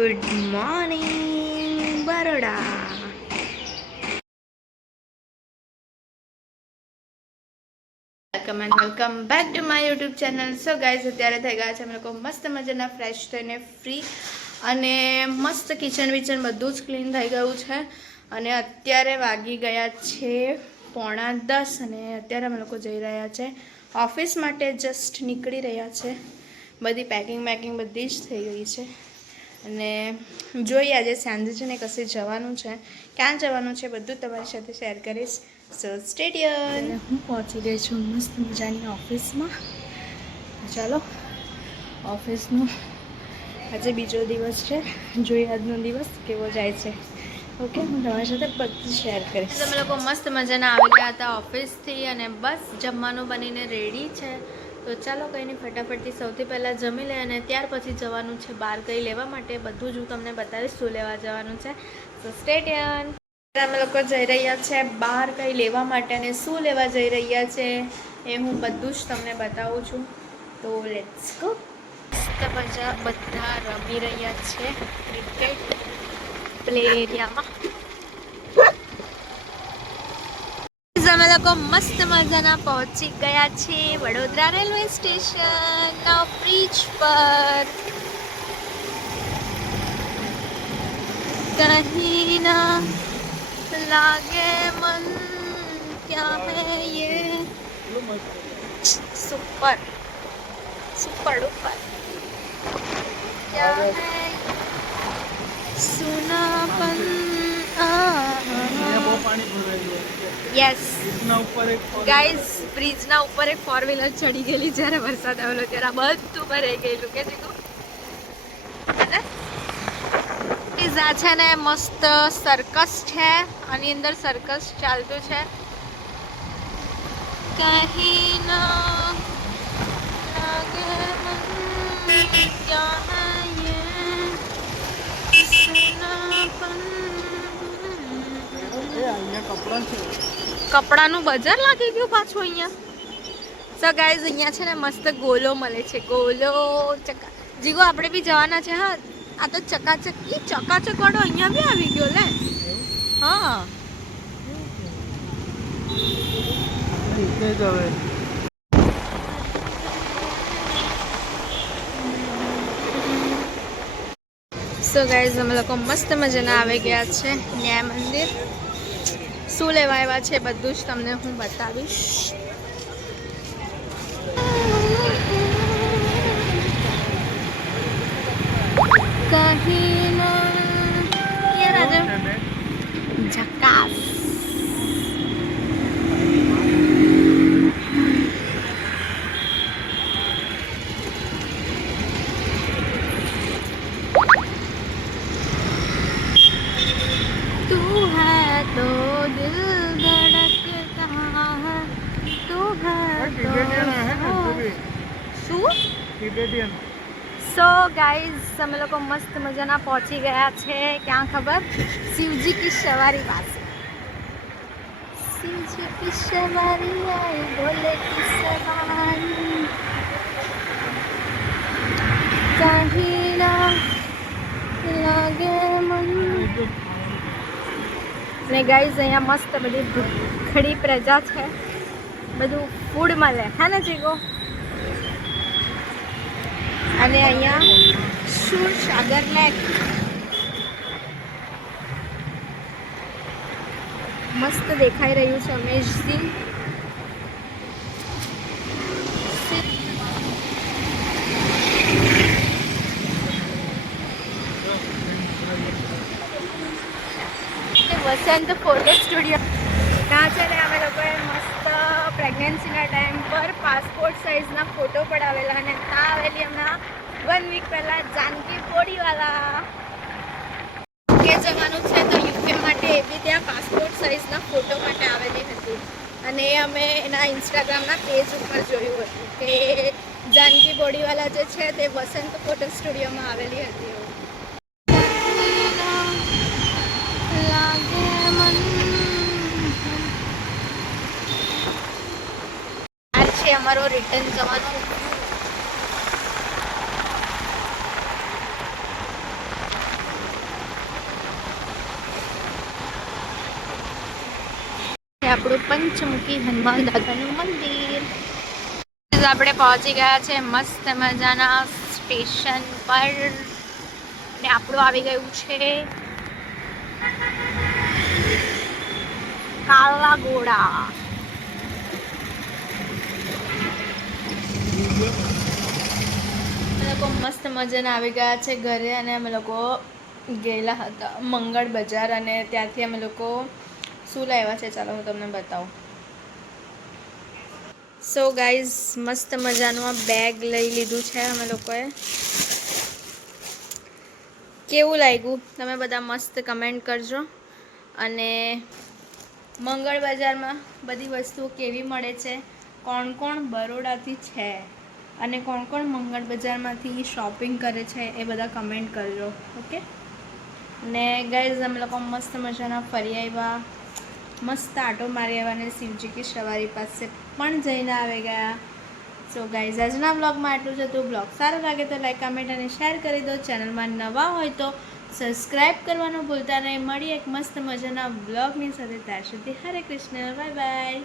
Good morning Baroda. Welcome back to my YouTube channel. So guys, અત્યારે થઈ ગયા છે અમે લોકો મસ્ત મજાના ફ્રેશ થઈને ફ્રી, અને મસ્ત કિચન વિચન બધું જ ક્લીન થઈ ગયું છે. અને અત્યારે વાગી ગયા છે 9:45 અને અત્યારે અમે લોકો જઈ રહ્યા છે ઓફિસ માટે. જસ્ટ નીકળી રહ્યા છે, બધી પેકિંગ બધી જ થઈ ગઈ છે. અને જોઈએ આજે સાંજે છે ને કશે જવાનું છે, ક્યાં જવાનું છે બધું તમારી સાથે શેર કરીશ. સો સ્ટે ટ્યુન. હું પહોંચી ગઈ છું મસ્ત મજાની ઓફિસમાં. ચાલો, ઓફિસનું આજે બીજો દિવસ છે, જોઈએ આજનો દિવસ કેવો જાય છે. ઓકે, હું તમારી સાથે બધું શેર કરીશ. અમે લોકો મસ્ત મજાના આવી ગયા હતા ઓફિસથી, અને બસ જમવાનું બનીને રેડી છે. તો ચાલો કંઈ નહીં, ફટાફટથી સૌથી પહેલાં જમી લે અને ત્યાર પછી જવાનું છે બહાર કંઈ લેવા માટે. બધું જ હું તમને બતાવીશ શું લેવા જવાનું છે. સો સ્ટે ટ્યુન. અમે લોકો જઈ રહ્યા છે બહાર કંઈ લેવા માટે, અને શું લેવા જઈ રહ્યા છે એ હું બધું જ તમને બતાવું છું. તો લેટ્સ ગો. બધા રમી રહ્યા છે ક્રિકેટ પ્લે એરિયામાં. અમે લોકો મસ્ત મજાના પહોંચી ગયા છે વડોદરા રેલવે સ્ટેશનના બ્રિજ પર. કहीं ના લાગે મન क्या है ये सुपर सुपर डुपर क्या है सुनापन. યસ ગાઈઝ, બ્રિજના ઉપર એક 4 વ્હીલર ચડી ગયેલી જ્યારે વરસાદ આવેલો ત્યારે બધું ભરાઈ ગયેલું. કે જીગું આ છે ને મસ્ત સર્કસ છે, આની અંદર સર્કસ ચાલતું છે. કहीं ના લાગે મન ક્યા હૈ યે સુનાપન. કપડાનું બજાર લાગી ગયું પાછું અહીંયા. સો ગાઈઝ, અહીંયા છે ને મસ્ત ગોલો મળે છે. ગોલો ચકા જીગો આપણે બી જવાના છે. હા, આ તો ચકાચક વાળો અહીંયા બી આવી ગયો લે. હા, સો ગાઈઝ, અમે લોકો મસ્ત મજાના આવી ગયા છે ન્યાય મંદિર. શું લેવા આવ્યા છે બધું જ તમને હું બતાવીશ. કહી ઝકાસ. તું હૈ તો દિલ ધડકતા હૈ, તું હૈ તો શું. સો ગાઈઝ, અમે લોકો મસ્ત મજાના પહોંચી ગયા છે. ક્યાં ખબર? શિવજી કી સવારી પાસે. શિવજી કી સવારી આઈ, ભોલે કી સવારી. કहीं ના લાગે મન. ને ગાઈઝ, અહીંયા મસ્ત બધી ભૂખડી પ્રજા છે, બધું ફૂડ મળે હે ને જીગો. અને અહીંયા સુરસાગર લેક મસ્ત દેખાઈ રહ્યું છે. અમેઝિંગ. વસંત ફોટો સ્ટુડિયો. ત્યાં છે ને અમે લોકોએ મસ્ત પ્રેગ્નન્સીના ટાઈમ પર પાસપોર્ટ સાઇઝના ફોટો પડાવેલા. અને ત્યાં આવેલી હમણાં 1 વીક પહેલાં જાનકી પોડીવાલા કે જવાનું છે, તો યુકે માટે એ બી ત્યાં પાસપોર્ટ સાઇઝના ફોટો માટે આવેલી હતી. અને અમે એના ઇન્સ્ટાગ્રામના પેજ ઉપર જોયું હતું કે જાનકી પોડીવાલા જે છે તે વસંત ફોટો સ્ટુડિયોમાં આવેલી હતી. અમારો રિટર્ન જવાનો આપણું પંચમુખી હનુમાન દાદાનું મંદિર. આપણે પહોંચી ગયા છે મસ્ત મજાના સ્ટેશન પર ને આપણું આવી ગયું છે કાલા ઘોડા. અમે લોકો મસ્ત મજાના આવી ગયા છે ઘરે અને અમે લોકો ગયેલા હતા મંગળ બજાર અને ત્યાંથી અમે લોકો શું લાવ્યા છે ચાલો હું તમને બતાવું. સો ગાઈઝ મસ્ત મજાનું આ બેગ લઈ લીધું છે અમે લોકોએ. કેવું લાગ્યું તમે બધા મસ્ત કમેન્ટ કરજો. અને મંગળ બજારમાં બધી વસ્તુઓ કેવી મળે છે, કોણ કોણ બરોડાથી છે અને કોણ કોણ મંગળ બજારમાંથી શોપિંગ કરે છે એ બધા કમેન્ટ કરજો. ઓકે. ને ગાઈઝ અમે લોકો મસ્ત મજાના ફરી આવ્યા, મસ્ત આટો મારી આવ્યા અને શિવજી કી સવારી પાસે પણ જઈને આવી ગયા. સો ગાઈઝ આજના બ્લોગમાં આટલું જ હતું. બ્લોગ સારો લાગે તો લાઈક કમેન્ટ અને શેર કરી દો. ચેનલમાં નવા હોય તો સબસ્ક્રાઈબ કરવાનું ભૂલતા નહીં. મળી એક મસ્ત મજાના બ્લોગની સાથે. ત્યાર સુધી હરે કૃષ્ણ, બાય બાય.